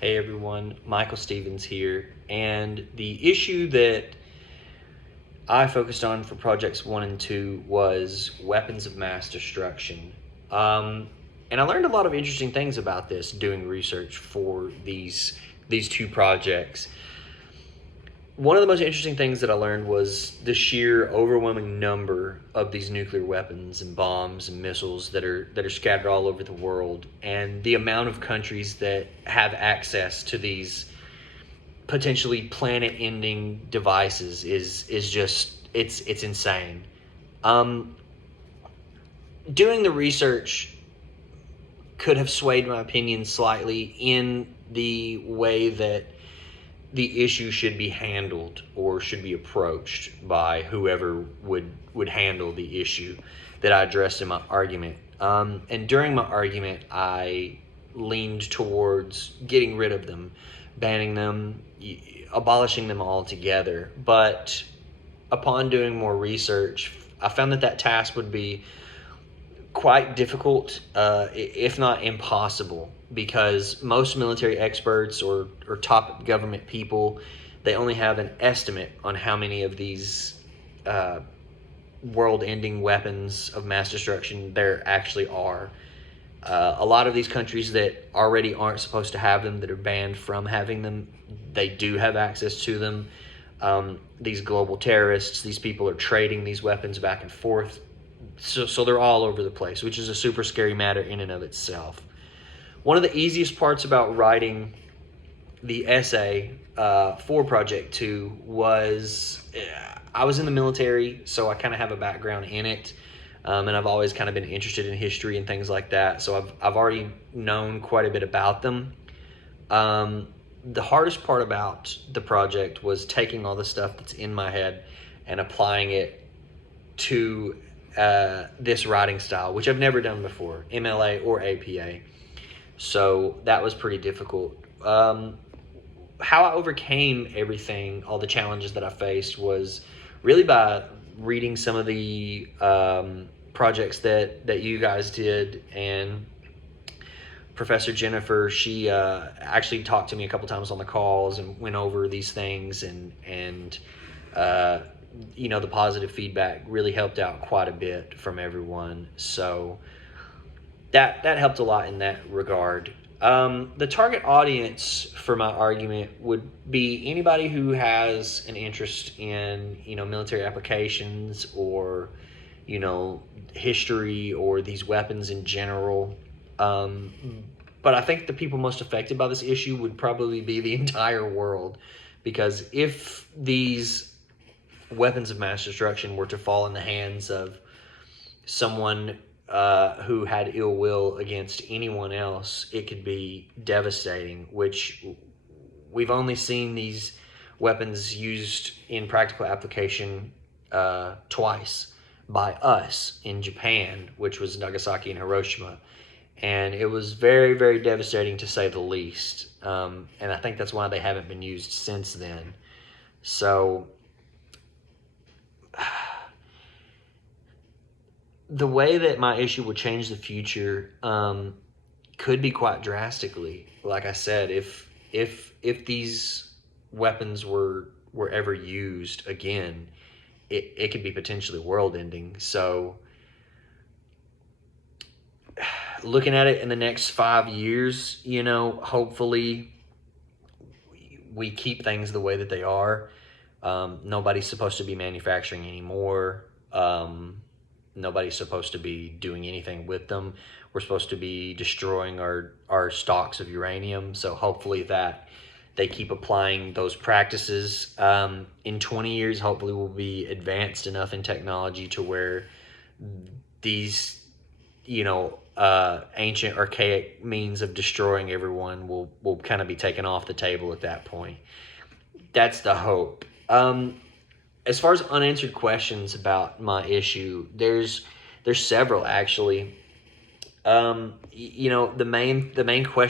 Hey everyone, Michael Stevens here, and the issue that I focused on for projects 1 and 2 was weapons of mass destruction. Um, and I learned a lot of interesting things about this doing research for these two projects. One of the most interesting things that I learned was the sheer overwhelming number of these nuclear weapons and bombs and missiles that are scattered all over the world, and the amount of countries that have access to these potentially planet-ending devices is just it's insane. Um, Doing the research could have swayed my opinion slightly in the way that the issue should be handled or should be approached by whoever would handle the issue that I addressed in my argument. And during my argument, I leaned towards getting rid of them, banning them, abolishing them altogether. But upon doing more research, I found that task would be quite difficult, if not impossible, because most military experts or top government people, they only have an estimate on how many of these uh, world-ending weapons of mass destruction there actually are. A lot of these countries that already aren't supposed to have them, that are banned from having them, they do have access to them. These global terrorists, these people are trading these weapons back and forth. So they're all over the place, which is a super scary matter in and of itself. One of the easiest parts about writing the essay for Project 2 was I was in the military, so I kind of have a background in it. And I've always kind of been interested in history and things like that. So I've already known quite a bit about them. The hardest part about the project was taking all the stuff that's in my head and applying it to this writing style, which I've never done before, MLA or APA. So that was pretty difficult. How I overcame everything, all the challenges that I faced, was really by reading some of the projects that you guys did. And Professor Jennifer, she actually talked to me a couple times on the calls and went over these things, and the positive feedback really helped out quite a bit from everyone. So that helped a lot in that regard. The target audience for my argument would be anybody who has an interest in military applications, or history, or these weapons in general. But I think the people most affected by this issue would probably be the entire world, because if these weapons of mass destruction were to fall in the hands of someone who had ill will against anyone else, it could be devastating, which we've only seen these weapons used in practical application twice by us in Japan, which was Nagasaki and Hiroshima. And it was very, very devastating, to say the least. And I think that's why they haven't been used since then. So the way that my issue will change the future could be quite drastically. Like I said, if these weapons were ever used again, it could be potentially world ending. So looking at it in the next 5 years, hopefully we keep things the way that they are. Nobody's supposed to be manufacturing anymore. Nobody's supposed to be doing anything with them. We're supposed to be destroying our stocks of uranium. So hopefully that they keep applying those practices. In 20 years, hopefully we'll be advanced enough in technology to where these, ancient archaic means of destroying everyone will kind of be taken off the table at that point. That's the hope. As far as unanswered questions about my issue, there's several actually. The main question